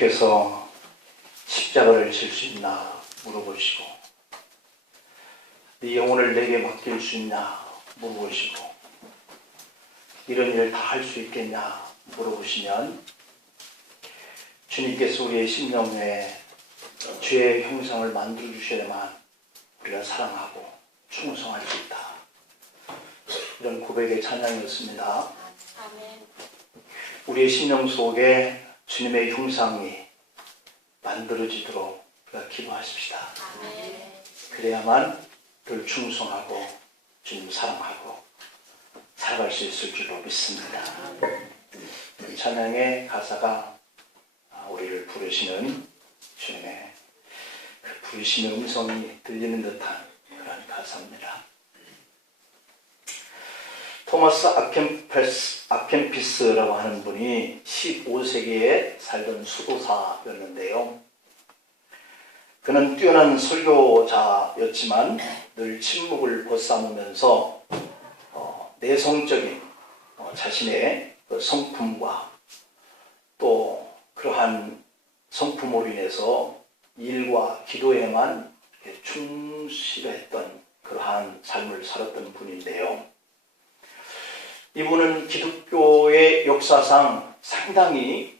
주께서 십자가를 질 수 있나 물어보시고, 네 영혼을 내게 맡길 수 있냐 물어보시고, 이런 일을 다 할 수 있겠냐 물어보시면, 주님께서 우리의 심령에 죄의 형상을 만들어 주셔야만 우리가 사랑하고 충성할 수 있다. 이런 고백의 찬양이었습니다. 우리의 심령 속에 주님의 형상이 만들어지도록 우리가 기도하십시다. 그래야만 늘 충성하고 주님 사랑하고 살아갈 수 있을 줄로 믿습니다. 이 찬양의 가사가 우리를 부르시는 주님의 그 부르시는 음성이 들리는 듯한 그런 가사입니다. 토마스 아켄피스라고 하는 분이 15세기에 살던 수도사였는데요. 그는 뛰어난 설교자였지만 늘 침묵을 벗삼으면서 내성적인 자신의 성품과 또 그러한 성품으로 인해서 일과 기도에만 충실했던 그러한 삶을 살았던 분인데요. 이분은 기독교의 역사상 상당히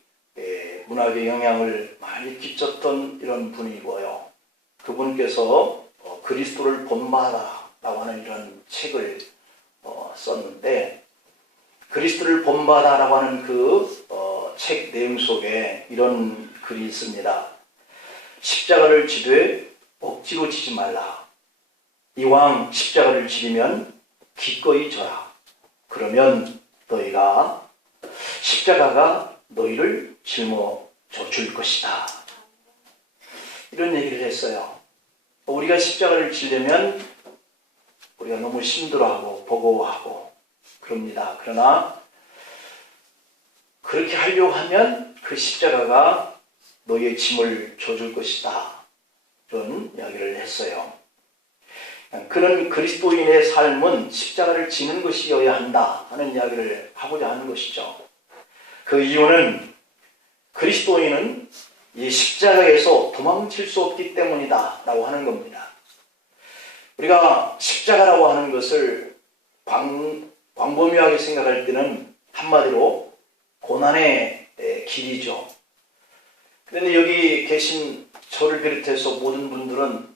문학의 영향을 많이 끼쳤던 이런 분이고요. 그분께서 그리스도를 본받아라고 하는 이런 책을 썼는데, 그리스도를 본받아라고 하는 그 책 내용 속에 이런 글이 있습니다. 십자가를 지되 억지로 지지 말라. 이왕 십자가를 지리면 기꺼이 져라. 그러면 너희가 십자가가 너희를 짊어져 줄 것이다. 이런 얘기를 했어요. 우리가 십자가를 지려면 우리가 너무 힘들어하고 버거워하고 그럽니다. 그러나 그렇게 하려고 하면 그 십자가가 너희의 짐을 져줄 것이다. 이런 이야기를 했어요. 그는 그리스도인의 삶은 십자가를 지는 것이어야 한다 하는 이야기를 하고자 하는 것이죠. 그 이유는 그리스도인은 이 십자가에서 도망칠 수 없기 때문이다 라고 하는 겁니다. 우리가 십자가라고 하는 것을 광범위하게 생각할 때는 한마디로 고난의 길이죠. 그런데 여기 계신 저를 비롯해서 모든 분들은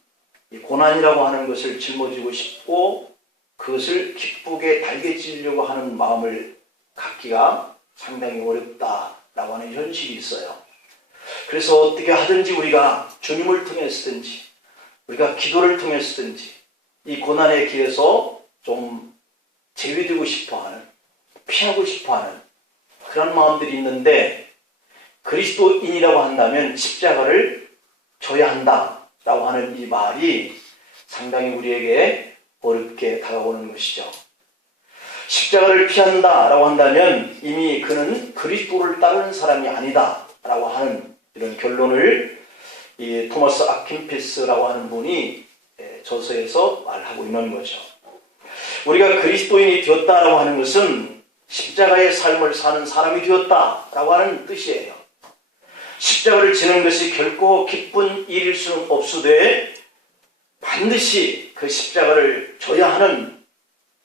이 고난이라고 하는 것을 짊어지고 싶고 그것을 기쁘게 달개지려고 하는 마음을 갖기가 상당히 어렵다라고 하는 현실이 있어요. 그래서 어떻게 하든지 우리가 주님을 통해서든지 우리가 기도를 통해서든지 이 고난의 길에서 좀 제외되고 싶어하는, 피하고 싶어하는 그런 마음들이 있는데, 그리스도인이라고 한다면 십자가를 져야 한다라고 하는 이 말이 상당히 우리에게 어렵게 다가오는 것이죠. 십자가를 피한다라고 한다면 이미 그는 그리스도를 따르는 사람이 아니다라고 하는 이런 결론을 이 토마스 아킨피스라고 하는 분이 저서에서 말하고 있는 거죠. 우리가 그리스도인이 되었다라고 하는 것은 십자가의 삶을 사는 사람이 되었다라고 하는 뜻이에요. 십자가를 지는 것이 결코 기쁜 일일 수는 없으되 반드시 그 십자가를 져야 하는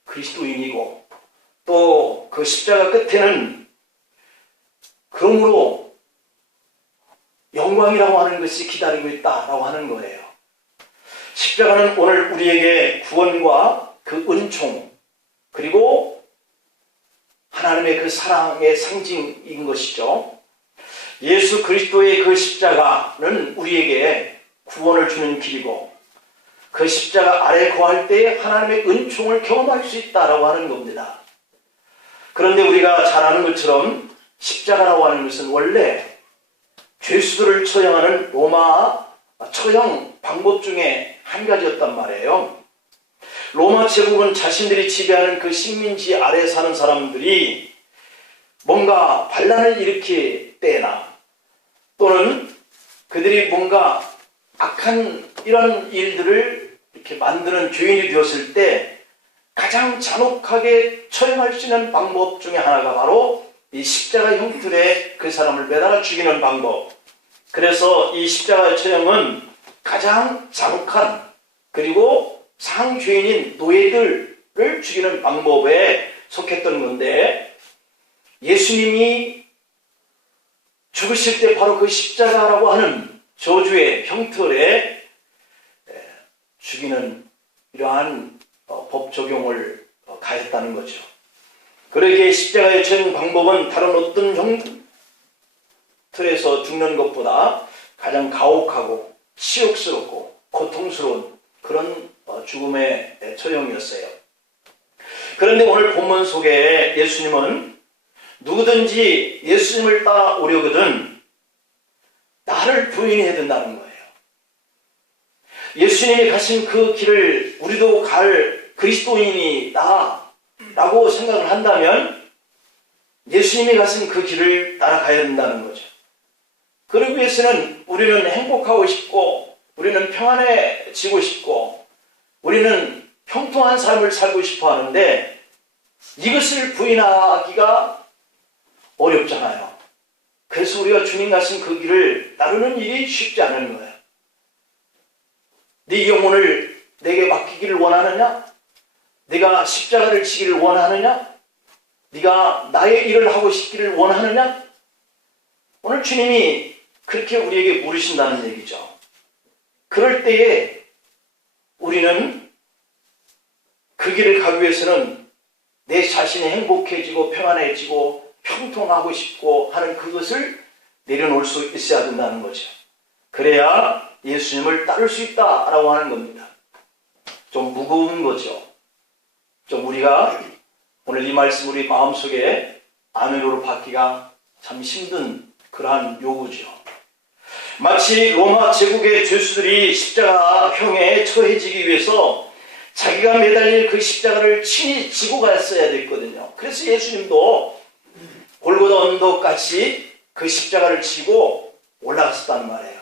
그리스도인이고, 또 그 십자가 끝에는 그러므로 영광이라고 하는 것이 기다리고 있다라고 하는 거예요. 십자가는 오늘 우리에게 구원과 그 은총, 그리고 하나님의 그 사랑의 상징인 것이죠. 예수 그리스도의 그 십자가는 우리에게 구원을 주는 길이고, 그 십자가 아래 거할 때에 하나님의 은총을 경험할 수 있다라고 하는 겁니다. 그런데 우리가 잘 아는 것처럼 십자가라고 하는 것은 원래 죄수들을 처형하는 로마 처형 방법 중에 한 가지였단 말이에요. 로마 제국은 자신들이 지배하는 그 식민지 아래 사는 사람들이 뭔가 반란을 일으킬 때나, 또는 그들이 뭔가 악한 이런 일들을 이렇게 만드는 죄인이 되었을 때 가장 잔혹하게 처형할 수 있는 방법 중에 하나가 바로 이 십자가 형틀에 그 사람을 매달아 죽이는 방법, 그래서 이 십자가의 처형은 가장 잔혹한 그리고 상죄인인 노예들을 죽이는 방법에 속했던 건데, 예수님이 죽으실 때 바로 그 십자가라고 하는 저주의 형틀에 죽이는 이러한 법 적용을 가했다는 거죠. 그러기에 십자가의 처형 방법은 다른 어떤 형틀에서 죽는 것보다 가장 가혹하고 치욕스럽고 고통스러운 그런 죽음의 처형이었어요. 그런데 오늘 본문 속에 예수님은 누구든지 예수님을 따라오려거든 나를 부인해야 된다는 거예요. 예수님이 가신 그 길을 우리도 갈 그리스도인이다 라고 생각을 한다면 예수님이 가신 그 길을 따라가야 된다는 거죠. 그러기 위해서는 우리는 행복하고 싶고, 우리는 평안해지고 싶고, 우리는 형통한 삶을 살고 싶어 하는데 이것을 부인하기가 어렵잖아요. 그래서 우리가 주님 가신 그 길을 따르는 일이 쉽지 않은 거예요. 네 영혼을 내게 맡기기를 원하느냐? 네가 십자가를 지기를 원하느냐? 네가 나의 일을 하고 싶기를 원하느냐? 오늘 주님이 그렇게 우리에게 물으신다는 얘기죠. 그럴 때에 우리는 그 길을 가기 위해서는 내 자신이 행복해지고 평안해지고 형통하고 싶고 하는 그것을 내려놓을 수 있어야 된다는 거죠. 그래야 예수님을 따를 수 있다라고 하는 겁니다. 좀 무거운 거죠. 좀 우리가 오늘 이 말씀 우리 마음속에 아멘으로 받기가 참 힘든 그러한 요구죠. 마치 로마 제국의 죄수들이 십자가형에 처해지기 위해서 자기가 매달릴 그 십자가를 친히 지고 갔어야 됐거든요. 그래서 예수님도 골고다 언덕같이 그 십자가를 지고 올라갔었단 말이에요.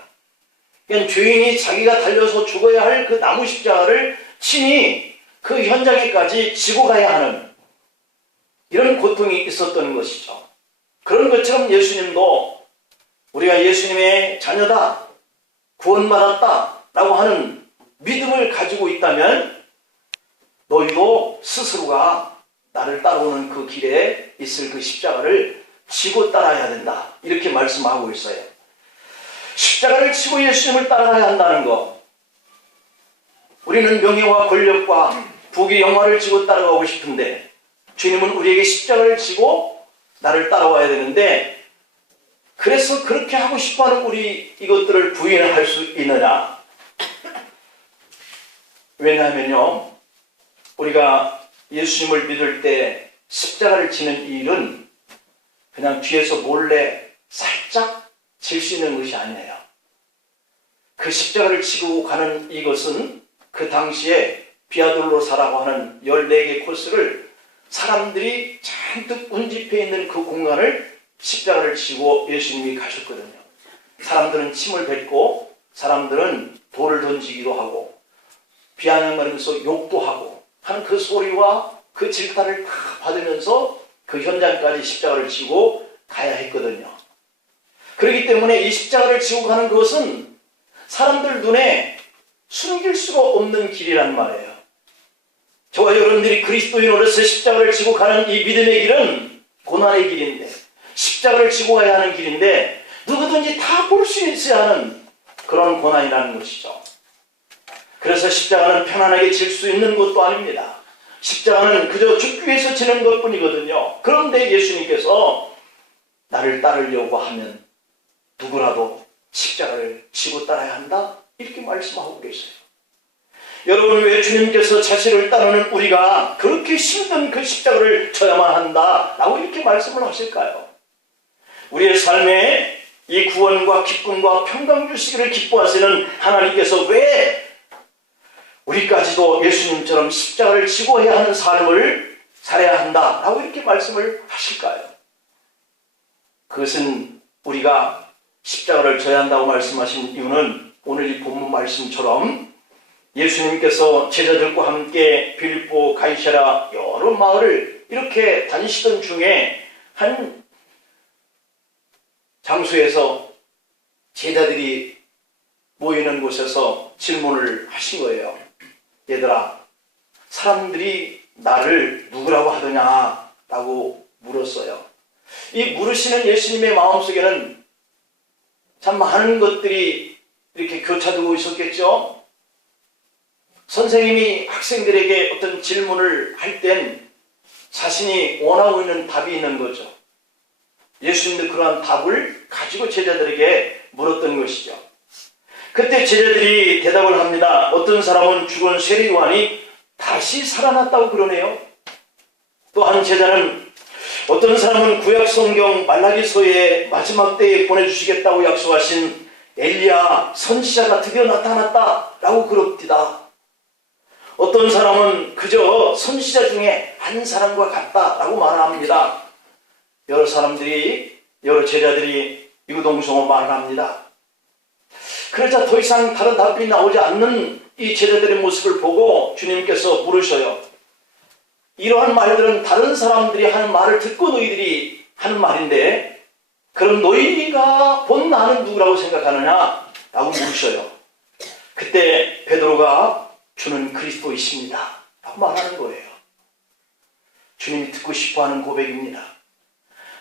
그냥 죄인이 자기가 달려서 죽어야 할 그 나무 십자가를 친히 그 현장에까지 지고 가야 하는 이런 고통이 있었던 것이죠. 그런 것처럼 예수님도 우리가 예수님의 자녀다, 구원받았다 라고 하는 믿음을 가지고 있다면 너희도 스스로가 나를 따라오는 그 길에 있을 그 십자가를 지고 따라야 된다, 이렇게 말씀하고 있어요. 십자가를 지고 예수님을 따라가야 한다는 것, 우리는 명예와 권력과 부귀 영화를 지고 따라가고 싶은데 주님은 우리에게 십자가를 지고 나를 따라와야 되는데, 그래서 그렇게 하고 싶어하는 우리 이것들을 부인할 수 있느냐? 왜냐하면요, 우리가 예수님을 믿을 때 십자가를 지는 일은 그냥 뒤에서 몰래 살짝 질 수 있는 것이 아니에요. 그 십자가를 지고 가는 이것은 그 당시에 비아돌로사라고 하는 14개 코스를 사람들이 잔뜩 운집해 있는 그 공간을 십자가를 지고 예수님이 가셨거든요. 사람들은 침을 뱉고 사람들은 돌을 던지기도 하고 비아냥거리면서 욕도 하고 하는 그 소리와 그 질타를 다 받으면서 그 현장까지 십자가를 지고 가야 했거든요. 그렇기 때문에 이 십자가를 지고 가는 것은 사람들 눈에 숨길 수가 없는 길이란 말이에요. 저와 여러분들이 그리스도인으로서 십자가를 지고 가는 이 믿음의 길은 고난의 길인데, 십자가를 지고 가야 하는 길인데 누구든지 다 볼 수 있어야 하는 그런 고난이라는 것이죠. 그래서 십자가는 편안하게 질 수 있는 것도 아닙니다. 십자가는 그저 죽기 위해서 지는 것뿐이거든요. 그런데 예수님께서 나를 따르려고 하면 누구라도 십자가를 지고 따라야 한다, 이렇게 말씀하고 계세요. 여러분, 왜 주님께서 자신을 따르는 우리가 그렇게 힘든 그 십자가를 져야만 한다 라고 이렇게 말씀을 하실까요? 우리의 삶에 이 구원과 기쁨과 평강 주시기를 기뻐하시는 하나님께서 왜 우리까지도 예수님처럼 십자가를 지고 해야 하는 삶을 살아야 한다 라고 이렇게 말씀을 하실까요? 그것은 우리가 십자가를 져야 한다고 말씀하신 이유는 오늘 이 본문 말씀처럼 예수님께서 제자들과 함께 빌립보, 가이사랴 여러 마을을 이렇게 다니시던 중에 한 장소에서 제자들이 모이는 곳에서 질문을 하신 거예요. 얘들아, 사람들이 나를 누구라고 하더냐? 라고 물었어요. 이 물으시는 예수님의 마음속에는 참 많은 것들이 이렇게 교차되고 있었겠죠. 선생님이 학생들에게 어떤 질문을 할 땐 자신이 원하고 있는 답이 있는 거죠. 예수님도 그러한 답을 가지고 제자들에게 물었던 것이죠. 그때 제자들이 대답을 합니다. 어떤 사람은 죽은 세리요한이 다시 살아났다고 그러네요. 또 한 제자는 어떤 사람은 구약 성경 말라기서의 마지막 때에 보내주시겠다고 약속하신 엘리야 선지자가 드디어 나타났다라고 그럽디다. 어떤 사람은 그저 선지자 중에 한 사람과 같다라고 말합니다. 여러 사람들이, 여러 제자들이 이구동성으로 말을 합니다. 그러자 더 이상 다른 답이 나오지 않는 이 제자들의 모습을 보고 주님께서 물으셔요. 이러한 말들은 다른 사람들이 하는 말을 듣고 너희들이 하는 말인데 그럼 너희가 본 나는 누구라고 생각하느냐? 라고 물으셔요. 그때 베드로가 주는 그리스도이십니다 라고 말하는 거예요. 주님이 듣고 싶어하는 고백입니다.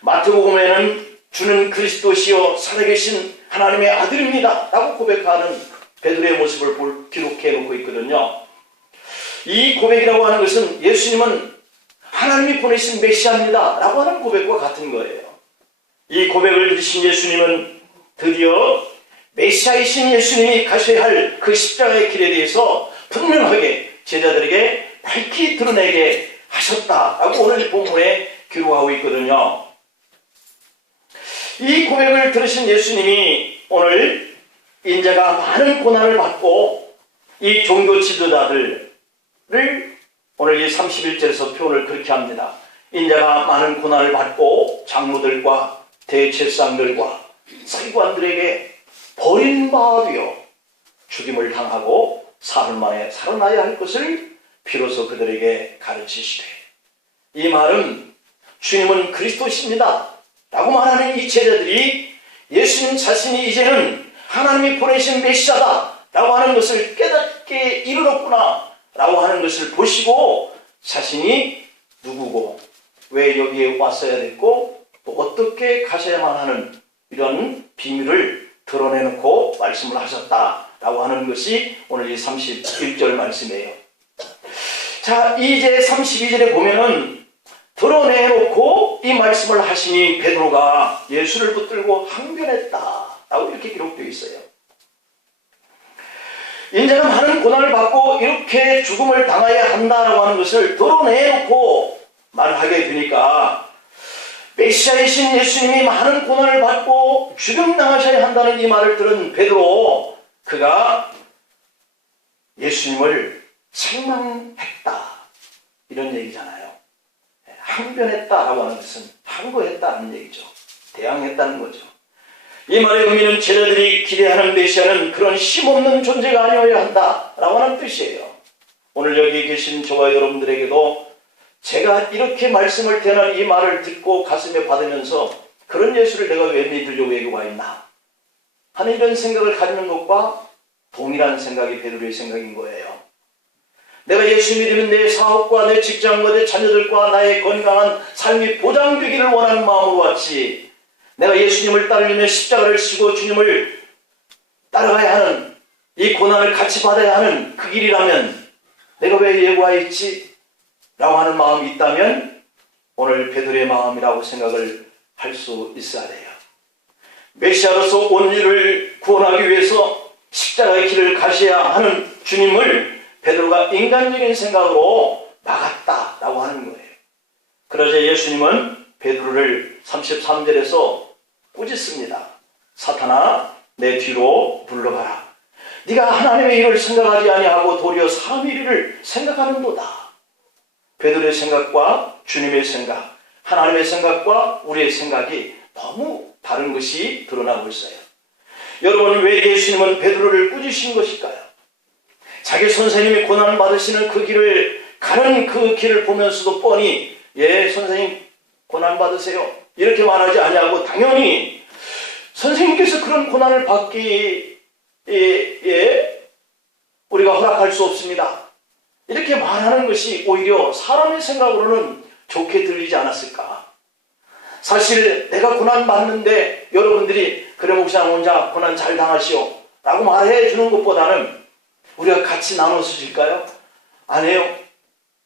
마태복음에는 주는 그리스도시요 살아계신 하나님의 아들입니다 라고 고백하는 베드로의 모습을 기록해 놓고 있거든요. 이 고백이라고 하는 것은 예수님은 하나님이 보내신 메시아입니다 라고 하는 고백과 같은 거예요. 이 고백을 들으신 예수님은 드디어 메시아이신 예수님이 가셔야 할 그 십자가의 길에 대해서 분명하게 제자들에게 밝히 드러내게 하셨다라고 오늘 본문에 기록하고 있거든요. 이 고백을 들으신 예수님이 오늘 인자가 많은 고난을 받고 이 종교 지도자들을 오늘 이 31절에서 표현을 그렇게 합니다. 인자가 많은 고난을 받고 장로들과 대제사장들과 서기관들에게 버림받아 죽임을 당하고 사흘 만에 살아나야 할 것을 비로소 그들에게 가르치시되, 이 말은 주님은 그리스도십니다 라고 말하는 이 제자들이 예수님 자신이 이제는 하나님이 보내신 메시아다 라고 하는 것을 깨닫게 이르렀구나 라고 하는 것을 보시고 자신이 누구고 왜 여기에 왔어야 됐고 또 어떻게 가셔야만 하는 이런 비밀을 드러내놓고 말씀을 하셨다라고 하는 것이 오늘 이 31절 말씀이에요. 자, 이제 32절에 보면은 드러내놓고 이 말씀을 하시니 베드로가 예수를 붙들고 항변했다라고 이렇게 기록되어 있어요. 인자가 많은 고난을 받고 이렇게 죽음을 당해야 한다라고 하는 것을 드러내놓고 말을 하게 되니까 메시아이신 예수님이 많은 고난을 받고 죽임당하셔야 한다는 이 말을 들은 베드로, 그가 예수님을 책망했다 이런 얘기잖아요. 항변했다라고 하는 것은 항거했다는 얘기죠. 대항했다는 거죠. 이 말의 의미는 제자들이 기대하는 메시아는 그런 힘없는 존재가 아니어야 한다라고 하는 뜻이에요. 오늘 여기 계신 저와 여러분들에게도 제가 이렇게 말씀을 대는 이 말을 듣고 가슴에 받으면서 그런 예수를 내가 왜 믿으려고 여기 와 있나 하는 이런 생각을 가지는 것과 동일한 생각이 베드로의 생각인 거예요. 내가 예수 믿으면 내 사업과 내 직장과 내 자녀들과 나의 건강한 삶이 보장되기를 원하는 마음으로 왔지, 내가 예수님을 따르려면 십자가를 지고 주님을 따라가야 하는 이 고난을 같이 받아야 하는 그 길이라면 내가 왜 여기 와 있지? 라고 하는 마음이 있다면 오늘 베드로의 마음이라고 생각을 할 수 있어야 돼요. 메시아로서 온 일을 구원하기 위해서 십자가의 길을 가셔야 하는 주님을 베드로가 인간적인 생각으로 막았다라고 하는 거예요. 그러자 예수님은 베드로를 33절에서 꾸짖습니다. 사탄아, 내 뒤로 물러가라. 네가 하나님의 일을 생각하지 아니하고 도리어 사람의 일을 생각하는도다. 베드로의 생각과 주님의 생각, 하나님의 생각과 우리의 생각이 너무 다른 것이 드러나고 있어요. 여러분, 왜 예수님은 베드로를 꾸짖으신 것일까요? 자기 선생님이 고난을 받으시는 그 길을 가는 그 길을 보면서도 뻔히 예 선생님 고난 받으세요 이렇게 말하지 아니하고 당연히 선생님께서 그런 고난을 받기에 우리가 허락할 수 없습니다. 이렇게 말하는 것이 오히려 사람의 생각으로는 좋게 들리지 않았을까? 사실 내가 고난 받는데 여러분들이 그래 목사님 혼자 고난 잘 당하시오 라고 말해 주는 것보다는 우리가 같이 나눠서 질까요? 아니에요.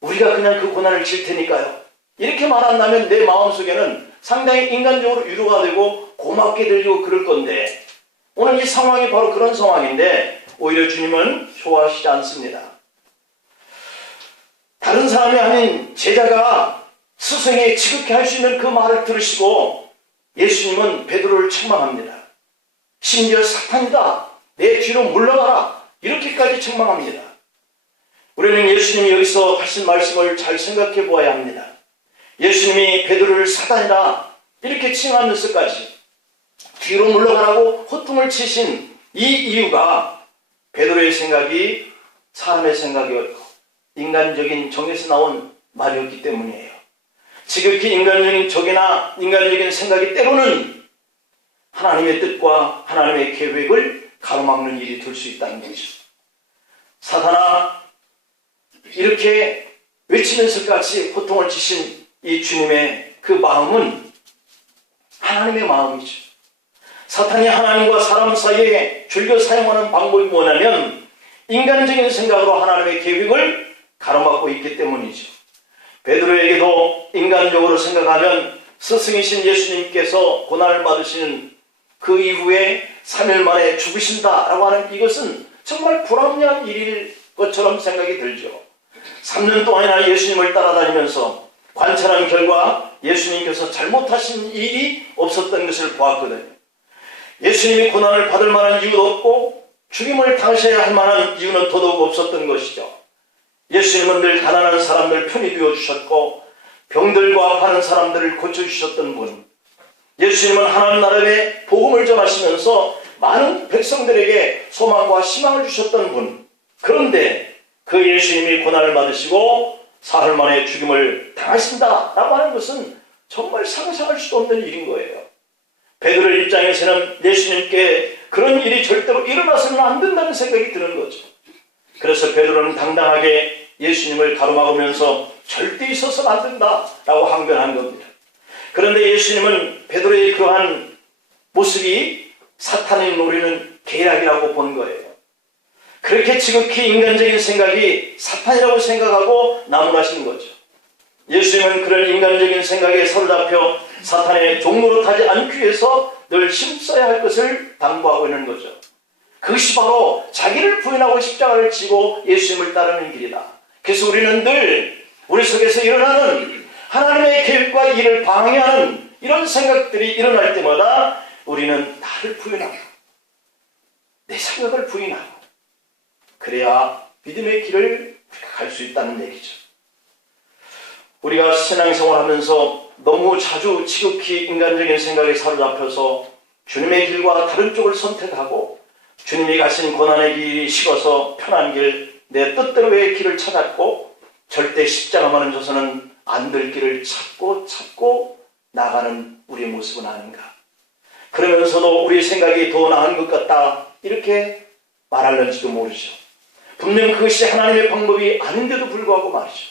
우리가 그냥 그 고난을 질 테니까요. 이렇게 말한다면 내 마음속에는 상당히 인간적으로 위로가 되고 고맙게 들리고 그럴 건데 오늘 이 상황이 바로 그런 상황인데 오히려 주님은 좋아하시지 않습니다. 다른 사람이 아닌 제자가 스승이 지극히 할 수 있는 그 말을 들으시고 예수님은 베드로를 책망합니다. 심지어 사탄이다. 내 뒤로 물러가라. 이렇게까지 책망합니다. 우리는 예수님이 여기서 하신 말씀을 잘 생각해 보아야 합니다. 예수님이 베드로를 사단이다 이렇게 칭하면서까지 뒤로 물러가라고 호통을 치신 이 이유가 베드로의 생각이 사람의 생각이었고 인간적인 정에서 나온 말이었기 때문이에요. 지극히 인간적인 적이나 인간적인 생각이 때로는 하나님의 뜻과 하나님의 계획을 가로막는 일이 될 수 있다는 거죠. 사단아 이렇게 외치면서까지 호통을 치신 이 주님의 그 마음은 하나님의 마음이죠. 사탄이 하나님과 사람 사이에 즐겨 사용하는 방법이 뭐냐면 인간적인 생각으로 하나님의 계획을 가로막고 있기 때문이죠. 베드로에게도 인간적으로 생각하면 스승이신 예수님께서 고난을 받으시는 그 이후에 3일 만에 죽으신다라고 하는 이것은 정말 불합리한 일일 것처럼 생각이 들죠. 3년 동안이나 예수님을 따라다니면서 관찰한 결과 예수님께서 잘못하신 일이 없었던 것을 보았거든요. 예수님이 고난을 받을 만한 이유도 없고 죽임을 당하셔야 할 만한 이유는 더더욱 없었던 것이죠. 예수님은 늘 가난한 사람들 편히 되어주셨고 병들고 아파하는 사람들을 고쳐주셨던 분, 예수님은 하나님 나라의 복음을 전하시면서 많은 백성들에게 소망과 희망을 주셨던 분, 그런데 그 예수님이 고난을 받으시고 사흘 만에 죽임을 당하신다라고 하는 것은 정말 상상할 수도 없는 일인 거예요. 베드로의 입장에서는 예수님께 그런 일이 절대로 일어나서는 안 된다는 생각이 드는 거죠. 그래서 베드로는 당당하게 예수님을 가로막으면서 절대 있어서는 안 된다라고 항변한 겁니다. 그런데 예수님은 베드로의 그러한 모습이 사탄의 노리는 계략이라고 본 거예요. 그렇게 지극히 인간적인 생각이 사탄이라고 생각하고 나무라시는 거죠. 예수님은 그런 인간적인 생각에 사로잡혀 사탄의 종로로 타지 않기 위해서 늘 힘써야 할 것을 당부하고 있는 거죠. 그것이 바로 자기를 부인하고 십자가를 지고 예수님을 따르는 길이다. 그래서 우리는 늘 우리 속에서 일어나는 하나님의 계획과 일을 방해하는 이런 생각들이 일어날 때마다 우리는 나를 부인하고 내 생각을 부인하고 그래야 믿음의 길을 갈 수 있다는 얘기죠. 우리가 신앙생활 하면서 너무 자주 지극히 인간적인 생각에 사로잡혀서 주님의 길과 다른 쪽을 선택하고 주님이 가신 고난의 길이 식어서 편한 길, 내 뜻대로의 길을 찾았고 절대 십자가만은 줘서는 안 될 길을 찾고 나가는 우리의 모습은 아닌가. 그러면서도 우리 생각이 더 나은 것 같다 이렇게 말할는지도 모르죠. 분명 그것이 하나님의 방법이 아닌데도 불구하고 말이죠.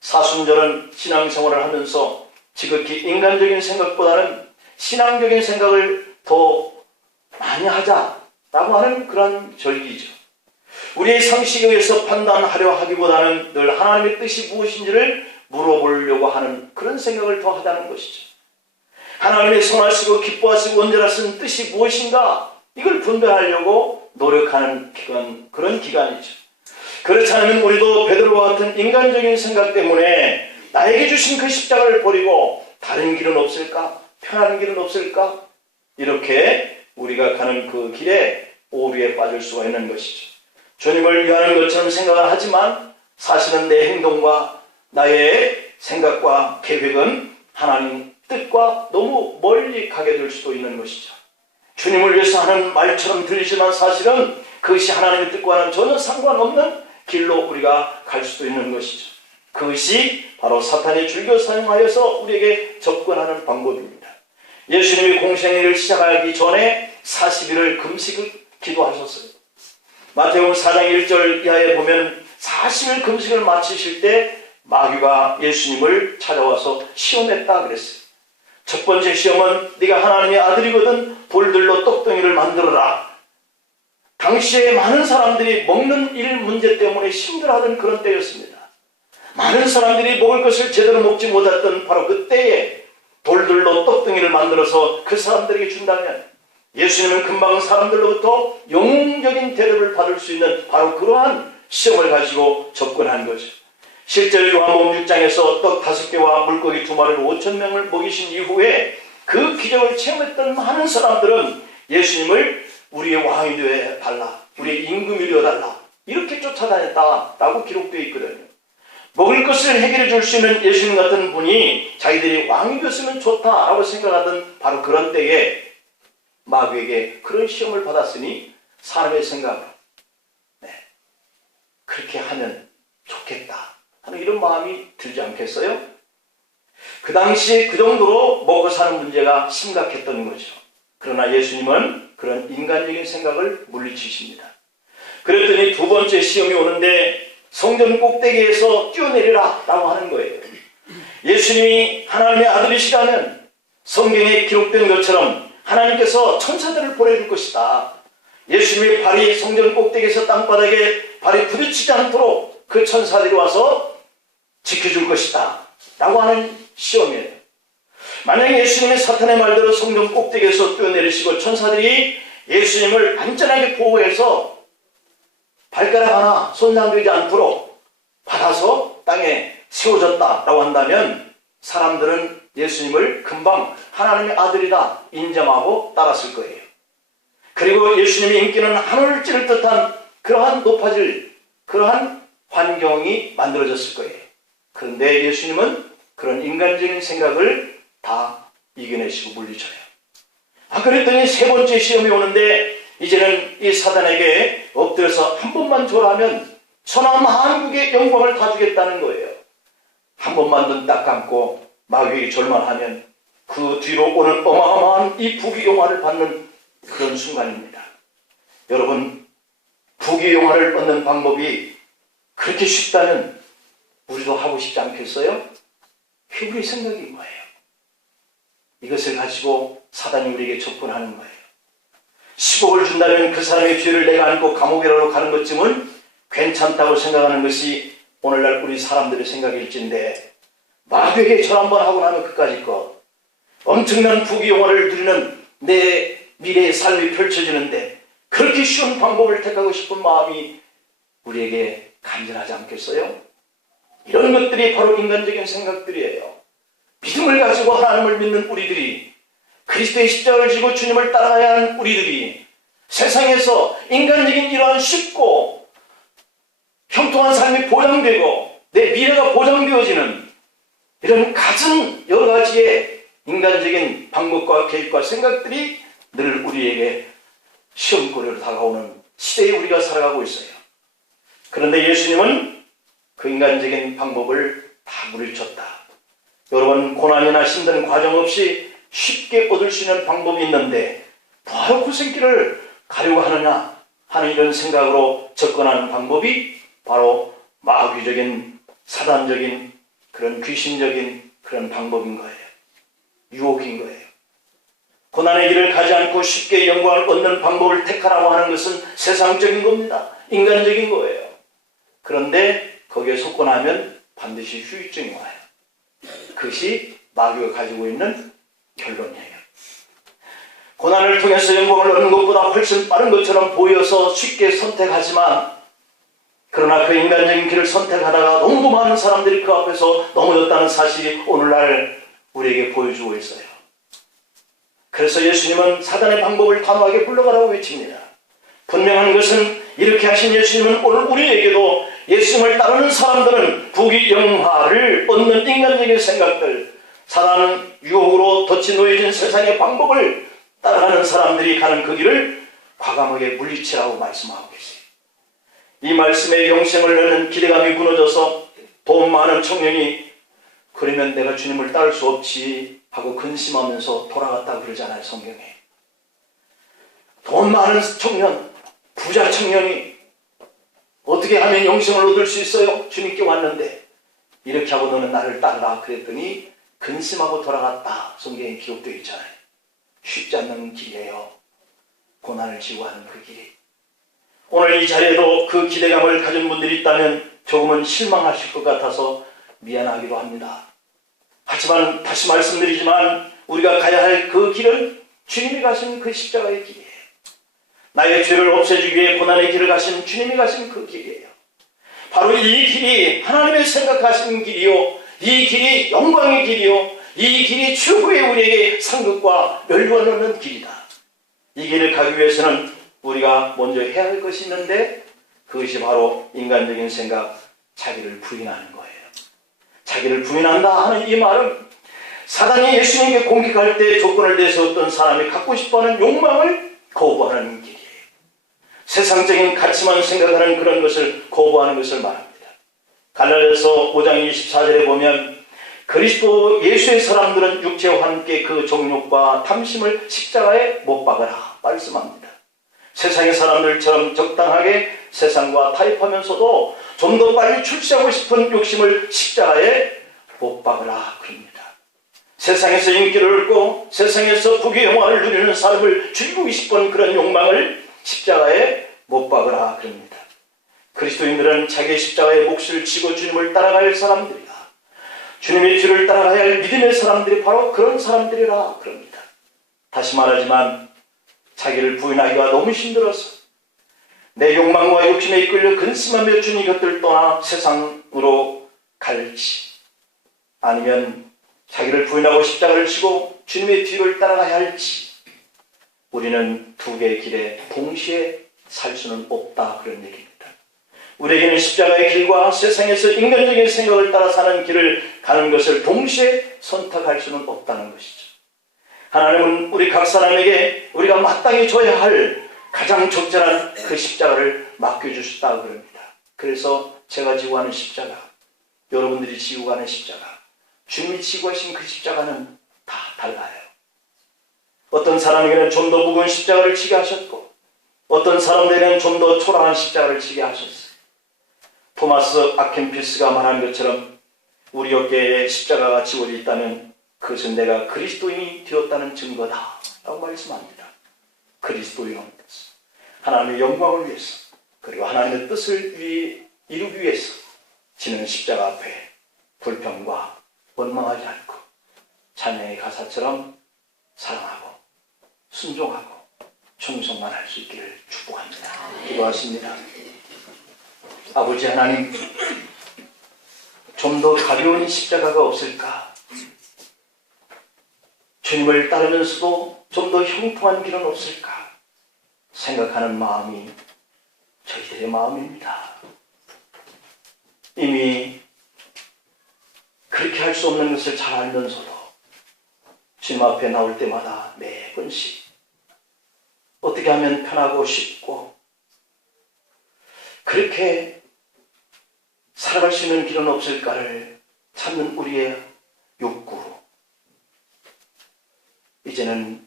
사순절은 신앙생활을 하면서 지극히 인간적인 생각보다는 신앙적인 생각을 더 많이 하자라고 하는 그런 절기죠. 우리의 상식에 의해서 판단하려 하기보다는 늘 하나님의 뜻이 무엇인지를 물어보려고 하는 그런 생각을 더 하자는 것이죠. 하나님의 선하시고 기뻐하시고 온전하신 뜻이 무엇인가 이걸 분별하려고 노력하는 기간, 그런 기간이죠. 그렇지 않으면 우리도 베드로와 같은 인간적인 생각 때문에 나에게 주신 그 십자가를 버리고 다른 길은 없을까? 편한 길은 없을까? 이렇게 우리가 가는 그 길에 오류에 빠질 수가 있는 것이죠. 주님을 위하는 것처럼 생각을 하지만 사실은 내 행동과 나의 생각과 계획은 하나님 뜻과 너무 멀리 가게 될 수도 있는 것이죠. 주님을 위해서 하는 말처럼 들리지만 사실은 그것이 하나님의 뜻과는 전혀 상관없는 길로 우리가 갈 수도 있는 것이죠. 그것이 바로 사탄이 즐겨 사용하여서 우리에게 접근하는 방법입니다. 예수님이 공생애를 시작하기 전에 40일을 금식을 기도하셨어요. 마태복음 4장 1절 이하에 보면 40일 금식을 마치실 때 마귀가 예수님을 찾아와서 시험했다 그랬어요. 첫 번째 시험은 네가 하나님의 아들이거든 돌들로 떡덩이를 만들어라. 당시에 많은 사람들이 먹는 일 문제 때문에 힘들어하던 그런 때였습니다. 많은 사람들이 먹을 것을 제대로 먹지 못했던 바로 그때에 돌들로 떡덩이를 만들어서 그 사람들에게 준다면 예수님은 금방 사람들로부터 영웅적인 대접을 받을 수 있는 바로 그러한 시험을 가지고 접근한 거죠. 실제로 요한복음 6장에서 떡 5개와 물고기 2마리로 5,000명을 먹이신 이후에 그 기적을 체험했던 많은 사람들은 예수님을 우리의 왕이 되어 달라, 우리의 임금이 되어 달라 이렇게 쫓아다녔다라고 기록되어 있거든요. 먹을 것을 해결해 줄 수 있는 예수님 같은 분이 자기들이 왕이 되었으면 좋다라고 생각하던 바로 그런 때에 마귀에게 그런 시험을 받았으니 사람의 생각으로 그렇게 하면 좋겠다 하는 이런 마음이 들지 않겠어요? 그 당시에 그 정도로 먹고 사는 문제가 심각했던 거죠. 그러나 예수님은 그런 인간적인 생각을 물리치십니다. 그랬더니 두 번째 시험이 오는데 성전 꼭대기에서 뛰어내리라 라고 하는 거예요. 예수님이 하나님의 아들이시라면 성경에 기록된 것처럼 하나님께서 천사들을 보내줄 것이다. 예수님의 발이 성전 꼭대기에서 땅바닥에 발이 부딪히지 않도록 그 천사들이 와서 지켜줄 것이다 라고 하는 시험이에요. 만약에 예수님이 사탄의 말대로 성전 꼭대기에서 뛰어내리시고 천사들이 예수님을 안전하게 보호해서 발가락 하나 손상되지 않도록 받아서 땅에 세워졌다라고 한다면 사람들은 예수님을 금방 하나님의 아들이다 인정하고 따랐을 거예요. 그리고 예수님의 인기는 하늘을 찌를 듯한 그러한 높아질 그러한 환경이 만들어졌을 거예요. 그런데 예수님은 그런 인간적인 생각을 다 이겨내시고 물리쳐요. 그랬더니 세 번째 시험이 오는데 이제는 이 사단에게 엎드려서 한 번만 절하면 천하 만국의 영광을 다 주겠다는 거예요. 한 번만 눈 딱 감고 마귀에게 절만 하면 그 뒤로 오는 어마어마한 이 부귀영화를 받는 그런 순간입니다. 여러분, 부귀영화를 얻는 방법이 그렇게 쉽다면 우리도 하고 싶지 않겠어요? 그게 우리 생각인 거예요. 이것을 가지고 사단이 우리에게 접근하는 거예요. 10억을 준다면 그 사람의 죄를 내가 안고 감옥이라도 가는 것쯤은 괜찮다고 생각하는 것이 오늘날 우리 사람들의 생각일진데 마귀에게 절 한번 하고 나면 그까짓 것 엄청난 부귀영화를 누리는 내 미래의 삶이 펼쳐지는데 그렇게 쉬운 방법을 택하고 싶은 마음이 우리에게 간절하지 않겠어요? 이런 것들이 바로 인간적인 생각들이에요. 믿음을 가지고 하나님을 믿는 우리들이 그리스도의 십자가를 지고 주님을 따라가야 하는 우리들이 세상에서 인간적인 이러한 쉽고 형통한 삶이 보장되고 내 미래가 보장되어지는 이런 갖은 여러 가지의 인간적인 방법과 계획과 생각들이 늘 우리에게 시험거리로 다가오는 시대에 우리가 살아가고 있어요. 그런데 예수님은 그 인간적인 방법을 다 물리쳤다. 여러분, 고난이나 힘든 과정 없이 쉽게 얻을 수 있는 방법이 있는데 바로 고생길을 가려고 하느냐 하는 이런 생각으로 접근하는 방법이 바로 마귀적인 사단적인 그런 귀신적인 그런 방법인 거예요. 유혹인 거예요. 고난의 길을 가지 않고 쉽게 영광을 얻는 방법을 택하라고 하는 것은 세상적인 겁니다. 인간적인 거예요. 그런데 거기에 속고 나면 반드시 후유증이 와요. 그것이 마귀가 가지고 있는 결론이에요. 고난을 통해서 영광을 얻는 것보다 훨씬 빠른 것처럼 보여서 쉽게 선택하지만 그러나 그 인간적인 길을 선택하다가 너무도 많은 사람들이 그 앞에서 넘어졌다는 사실이 오늘날 우리에게 보여주고 있어요. 그래서 예수님은 사단의 방법을 단호하게 물러가라고 외칩니다. 분명한 것은 이렇게 하신 예수님은 오늘 우리에게도 예수님을 따르는 사람들은 부귀영화를 얻는 인간적인 생각들, 사단은 유혹으로 덫이 놓여진 세상의 방법을 따라가는 사람들이 가는 그 길을 과감하게 물리치라고 말씀하고 계세요. 이 말씀에 영생을 내는 기대감이 무너져서 돈 많은 청년이 그러면 내가 주님을 따를 수 없지 하고 근심하면서 돌아갔다고 그러잖아요, 성경에. 돈 많은 청년, 부자 청년이 어떻게 하면 영생을 얻을 수 있어요? 주님께 왔는데 이렇게 하고 너는 나를 따르라 그랬더니 근심하고 돌아갔다. 성경에 기록되어 있잖아요. 쉽지 않는 길이에요. 고난을 지고하는 그 길이. 오늘 이 자리에도 그 기대감을 가진 분들이 있다면 조금은 실망하실 것 같아서 미안하기도 합니다. 하지만 다시 말씀드리지만 우리가 가야 할 그 길은 주님이 가신 그 십자가의 길이에요. 나의 죄를 없애주기 위해 고난의 길을 가신 주님이 가신 그 길이에요. 바로 이 길이 하나님의 생각하시는 길이요, 이 길이 영광의 길이요, 이 길이 최후의 우리에게 상급과 멸류관을 얻는 길이다. 이 길을 가기 위해서는 우리가 먼저 해야 할 것이 있는데 그것이 바로 인간적인 생각, 자기를 부인하는 거예요. 자기를 부인한다 하는 이 말은 사단이 예수님께 공격할 때 조건을 대서 어떤 사람이 갖고 싶어하는 욕망을 거부하는 길이에요. 세상적인 가치만 생각하는 그런 것을 거부하는 것을 말합니다. 갈라디아서 5장 24절에 보면 그리스도 예수의 사람들은 육체와 함께 그 정욕과 탐심을 십자가에 못 박으라 말씀합니다. 세상의 사람들처럼 적당하게 세상과 타협하면서도 좀 더 빨리 출세하고 싶은 욕심을 십자가에 못 박으라 그럽니다. 세상에서 인기를 얻고 세상에서 부귀 영화를 누리는 삶을 즐기고 싶은 그런 욕망을 십자가에 못 박으라 그럽니다. 그리스도인들은 자기의 십자가의 몫을 지고 주님을 따라갈 사람들이다. 주님의 뒤를 따라가야 할 믿음의 사람들이 바로 그런 사람들이라 그럽니다. 다시 말하지만 자기를 부인하기가 너무 힘들어서 내 욕망과 욕심에 이끌려 근심하며 주님 곁을 떠나 세상으로 갈지, 아니면 자기를 부인하고 십자가를 지고 주님의 뒤를 따라가야 할지, 우리는 두 개의 길에 동시에 살 수는 없다 그런 얘기입니다. 우리에게는 십자가의 길과 세상에서 인간적인 생각을 따라 사는 길을 가는 것을 동시에 선택할 수는 없다는 것이죠. 하나님은 우리 각 사람에게 우리가 마땅히 줘야 할 가장 적절한 그 십자가를 맡겨주셨다고 그럽니다. 그래서 제가 지고 가는 십자가, 여러분들이 지고 가는 십자가, 주님이 지고 가신 그 십자가는 다 달라요. 어떤 사람에게는 좀 더 무거운 십자가를 지게 하셨고 어떤 사람들에게는 좀 더 초라한 십자가를 지게 하셨어요. 토마스 아켄피스가 말한 것처럼 우리 어깨에 십자가가 지워져 있다면 그것은 내가 그리스도인이 되었다는 증거다 라고 말씀합니다. 그리스도인은 하나님의 영광을 위해서 그리고 하나님의 뜻을 이루기 위해서 지는 십자가 앞에 불평과 원망하지 않고 찬양의 가사처럼 사랑하고 순종하고 충성만 할 수 있기를 축복합니다. 기도하십니다. 아버지 하나님, 좀 더 가벼운 십자가가 없을까? 주님을 따르면서도 좀 더 형통한 길은 없을까? 생각하는 마음이 저희들의 마음입니다. 이미 그렇게 할 수 없는 것을 잘 알면서도 주님 앞에 나올 때마다 매번씩 어떻게 하면 편하고 쉽고 그렇게 살아갈 수 있는 길은 없을까를 찾는 우리의 욕구. 이제는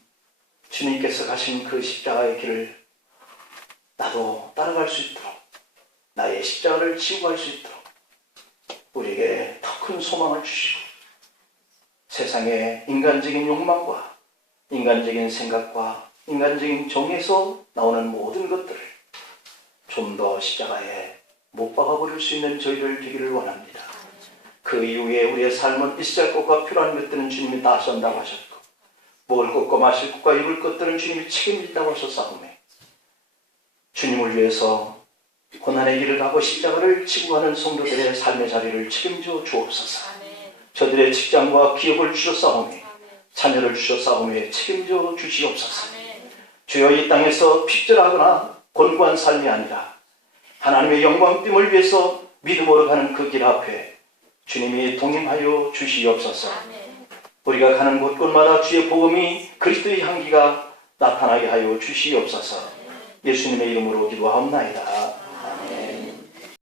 주님께서 가신 그 십자가의 길을 나도 따라갈 수 있도록, 나의 십자가를 지고 갈 수 있도록 우리에게 더 큰 소망을 주시고 세상의 인간적인 욕망과 인간적인 생각과 인간적인 정에서 나오는 모든 것들을 좀 더 십자가에 못 박아버릴 수 있는 저희들 되기를 원합니다. 그 이후에 우리의 삶은 있을 것과 필요한 것들은 주님이 다 하신다고 하셨고 먹을 것과 마실 것과 입을 것들은 주님이 책임진다고 하셨사오매 주님을 위해서 고난의 길을 가고 십자가를 지고 가는 성도들의 삶의 자리를 책임져 주옵소서. 저들의 직장과 기업을 주셨사오매 자녀를 주셨사오매 책임져 주시옵소서. 주여 이 땅에서 핍절하거나 곤고한 삶이 아니라 하나님의 영광됨을 위해서 믿음으로 가는 그 길 앞에 주님이 동행하여 주시옵소서. 우리가 가는 곳곳마다 주의 복음이 그리스도의 향기가 나타나게 하여 주시옵소서. 예수님의 이름으로 기도하옵나이다.